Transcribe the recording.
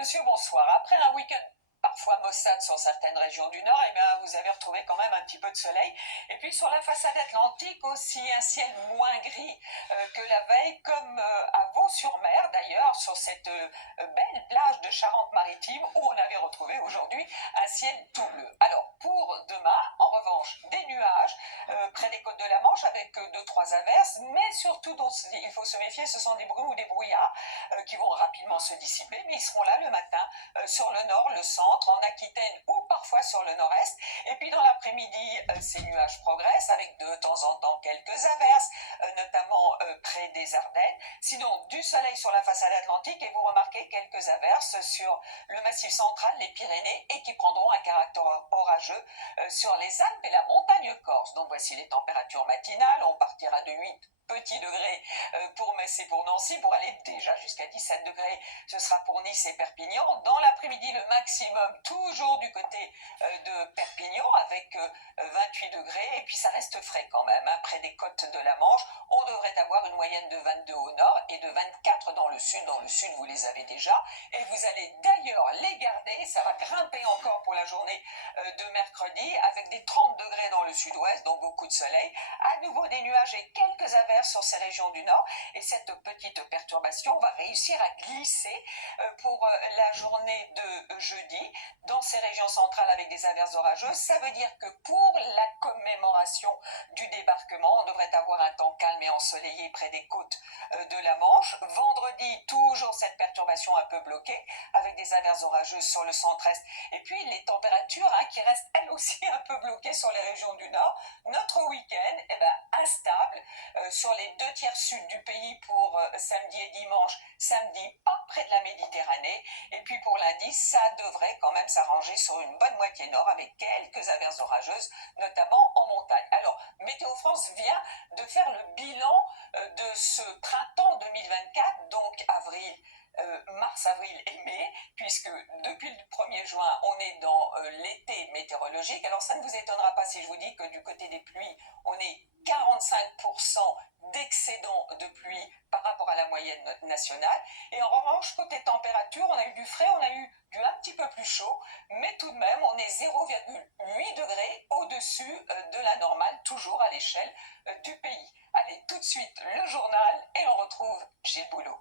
monsieur, bonsoir. Après un week-end parfois maussade sur certaines régions du Nord, eh bien, vous avez retrouvé quand même un petit peu de soleil. Et puis sur la façade atlantique aussi, un ciel moins gris que la veille, comme à Vaux-sur-Mer d'ailleurs, sur cette belle plage de Charente-Maritime où on avait retrouvé aujourd'hui un ciel tout bleu. Alors pour demain, en revanche, des nuages près des côtes de la Manche avec 2-3 averses, mais surtout dont il faut se méfier, ce sont des brumes ou des brouillards qui vont rapidement se dissiper, mais ils seront là le matin sur le nord, le centre, en Aquitaine ou parfois sur le nord-est. Et puis dans l'après-midi, ces nuages progressent avec de temps en temps quelques averses, notamment près des Ardennes. Sinon, du soleil sur la façade atlantique et vous remarquez quelques averses sur le massif central, les Pyrénées, et qui prendront un caractère orageux sur les Alpes et la montagne corse. Donc voici les températures matinales. On partira de 8 petits degrés pour Metz et pour Nancy, pour aller déjà jusqu'à 17 degrés, ce sera pour Nice et Perpignan. Dans l'après-midi, le maximum, toujours du côté de Perpignan, avec 28 degrés, et puis ça reste frais quand même, hein, près des côtes de la Manche. On devrait avoir une moyenne de 22 au nord et de 24 dans le sud. Dans le sud, vous les avez déjà, et vous allez d'ailleurs les garder. Ça va grimper encore pour la journée de mercredi, avec des 30 degrés dans le sud-ouest, donc beaucoup de soleil. À nouveau des nuages et quelques averses sur ces régions du nord, et cette petite perturbation va réussir à glisser pour la journée de jeudi dans ces régions centrales avec des averses orageuses. Ça veut dire que pour la commémoration du débarquement, on devrait avoir un temps calme et ensoleillé près des côtes de la Manche. Vendredi, toujours cette perturbation un peu bloquée avec des averses orageuses sur le centre-est, et puis les températures qui restent elles aussi un peu bloquées sur les régions du nord. Notre week-end, instable sur les 2 tiers sud du pays pour samedi et dimanche. Samedi, pas près de la Méditerranée, et puis pour lundi, ça devrait quand même s'arranger sur une bonne moitié nord avec quelques averses orageuses, notamment en montagne. Alors, Météo France vient de faire le bilan de ce printemps 2024, donc mars, avril et mai, puisque depuis le 1er juin, on est dans l'été météorologique. Alors ça ne vous étonnera pas si je vous dis que du côté des pluies, on est 45% d'excédent de pluie par rapport à la moyenne nationale. Et en revanche, côté température, on a eu du frais, on a eu du un petit peu plus chaud, mais tout de même, on est 0,8 degrés au-dessus de la normale, toujours à l'échelle du pays. Allez, tout de suite, le journal, et on retrouve Gilles Boulot.